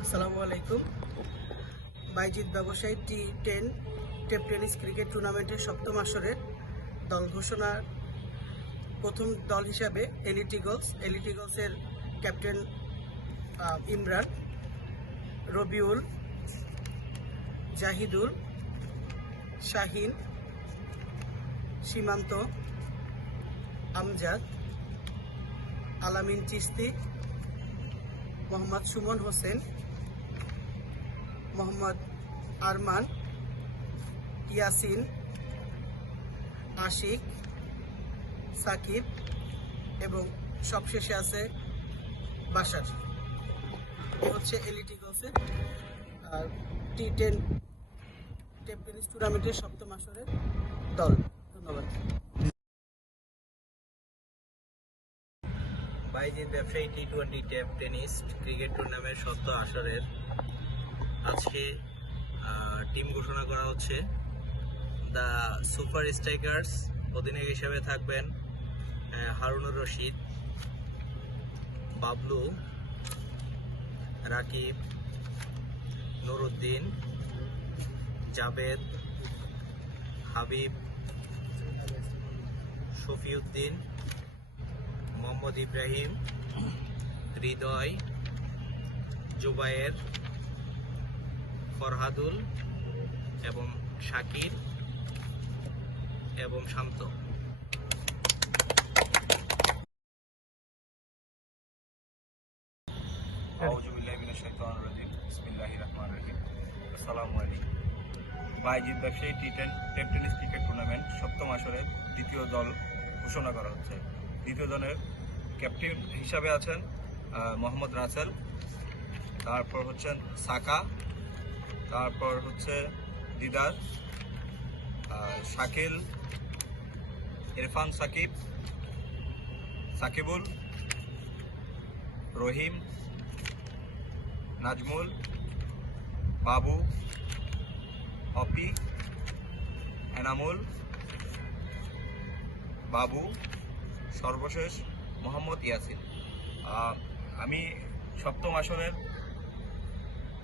বারাকাতুহ বাইজিৎ ব্যবসায়ী T ten tape tennis cricket টুর্নামেন্টের সপ্তম আসরের দল ঘোষণার প্রথম দল হিসাবে এলিট ইগলস এলিট ইগলসের ক্যাপ্টেন ইমরান, রবিউল, জাহিদুল, শাহিন, সীমান্ত, আমজাদ, আলামিন চিস্তি মোহাম্মদ সুমন হোসেন মোহাম্মদ আরমান, ইয়াসিন, আশিক, সাকিব এবং সবশেষে আছে বাসার হচ্ছে এলইডি আর টি টেন টেপ টেনিস টুর্নামেন্টের সপ্তম আসরের দল। ধন্যবাদ। বাইজিন ব্যবসায়ী T twenty tape tennis cricket tournament সত্য আসরের আজকে টিম ঘোষণা করা হচ্ছে। দ্য সুপার স্ট্রাইকার্স অধিনায়ক হিসেবে থাকবেন হারুনুর রশিদ, বাবলু, রাকিব, নুরুদ্দিন জাবেদ হাবিব, শফিউদ্দিন, মোহাম্মদ ইব্রাহিম, হৃদয়, জুবায়ের ফরহাদুল এবং শাকির এবং শান্ত। ক্রিকেট টুর্নামেন্ট সপ্তম দ্বিতীয় দল ঘোষণা করা হচ্ছে। দ্বিতীয় দলের ক্যাপ্টেন হিসাবে আছেন আহ, মোহাম্মদ রাসেল। তারপর হচ্ছেন সাকা। তারপর হচ্ছে দিদার শাকিল, ইরফান, সাকিব, সাকিবুল, রহিম, নাজমুল, বাবু, অপি, এনামুল, বাবু, সর্বশেষ মোহাম্মদ ইয়াসিন। আমি সপ্তম আসনের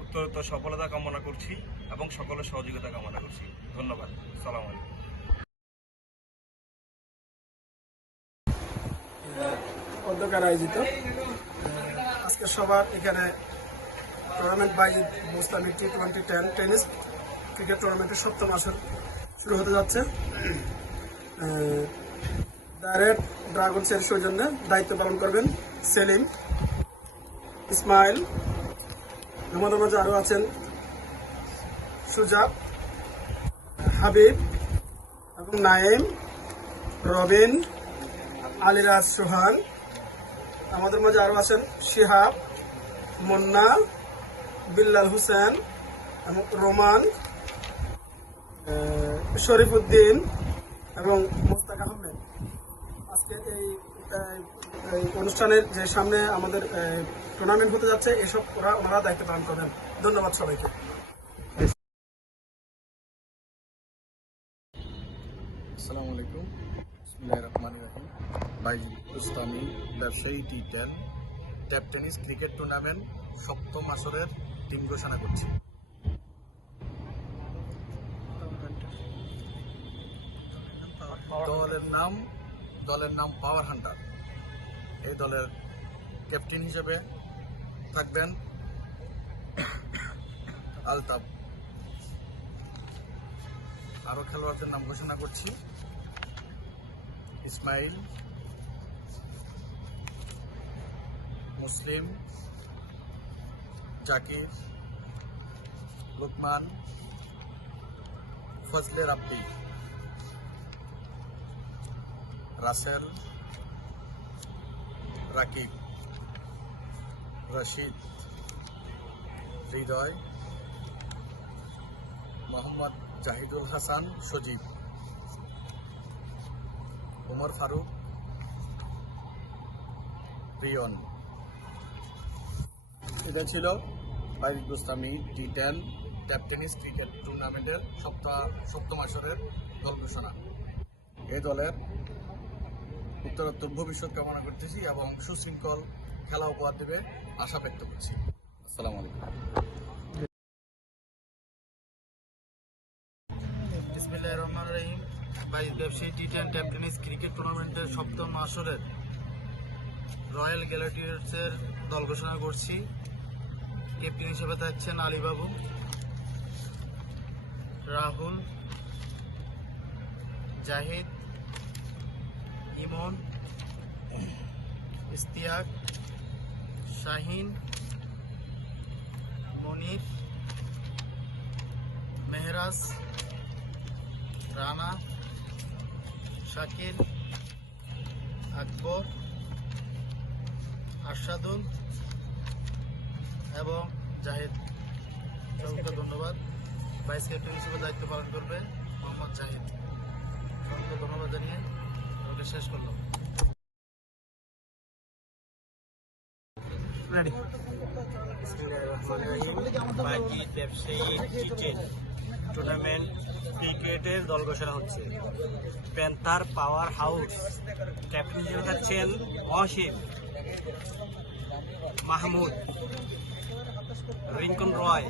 উত্তরোত্তর সফলতা কামনা করছি এবং সকলের সহযোগিতা কামনা করছি। ধন্যবাদ। সালাম আলাইকুম। আয়োজিত। আজকে সবার এখানে টুর্নামেন্ট বাই Mustami T twenty ten tennis cricket টুর্নামেন্টের সপ্তম আসর শুরু হতে যাচ্ছে। ডাইরেক্ট ড্রাগন ড্রাগনসের সৌজন্যে দায়িত্ব পালন করবেন সেলিম, ইসমাইল আমাদের মাঝে আরও আছেন। সুজা হাবিব এবং নাইম রবিন আলিরাজ সোহান আমাদের মাঝে আরও আছেন। শিহাব মুন্না বিল্লাল হোসেন এবং রোমান আহ, শরীফুদ্দিন এবং মোস্তাক আহমেদ। আজকে এই অনুষ্ঠানের যে সামনে আমাদের টুর্নামেন্ট হতে যাচ্ছে, এসব ওরা, ওনারা দায়িত্ব পালন করবেন। ধন্যবাদ সবাইকে। আসসালামু আলাইকুম। বিসমিল্লাহির রহমানির রহিম। বাইজি ইসলামী ব্যবসায়ী T ten tape tennis cricket tournament সপ্তম আসরের টিম ঘোষণা করছি। দলের নাম দলের নাম পাওয়ার হান্টার। এই দলের ক্যাপ্টেন হিসেবে থাকবেন আলতাফ। আরও খেলোয়াড়দের নাম ঘোষণা করছি। ইসমাইল, মুসলিম, জাকির, লোকমান, ফজলে রাব্বি। রাসেল, রাকিব, রশিদ, হৃদয়, মোহাম্মদ জাহিদুল হাসান, সজীব, উমর ফারুক, রিয়ন। এটা ছিল বাইরিক গোস্তামি T ten tape tennis cricket টুর্নামেন্টের সপ্তাহ সপ্তম আসরের দল ঘোষণা। এই দলের উত্তরোত্তর ভবিষ্যৎ কামনা করতেছি এবং সুশৃঙ্খল খেলা উপহার দেবে আশা ব্যক্ত করছি। আসসালামু আলাইকুম। ব্যবসায়ী ক্রিকেট টুর্নামেন্টের সপ্তম রয়্যাল দল ঘোষণা করছি। হিসেবে রাহুল জাহিদ ইমন ইস্তিয়াক শাহিন মনির মেহরাজ রানা শাকির আকবর আরশাদুল এবং জাহিদ। সকলকে ধন্যবাদ ভাইস ক্যাপ্টেন হিসেবে দায়িত্ব পালন করবে মোহাম্মদ জাহিদ। শেষ করলাম। বাজিত ব্যবসায়ী ক্রিকেট টুর্নামেন্ট ক্রিকেটের দল ঘোষণা হচ্ছে। প্যান্থার পাওয়ার হাউস ক্যাপ্টেন হিসেবে থাকছেন অসীম মাহমুদ রিঙ্কন রয়।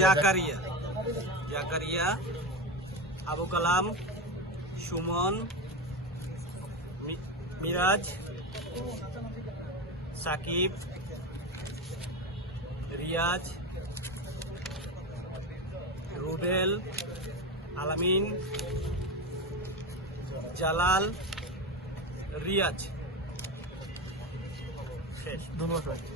জাকারিয়া। জাকারিয়া। আবু কালাম সুমন মিরাজ সাকিব রিয়াজ রুবেল আলামিন জালাল রিয়াজ শেষ ধন্যবাদ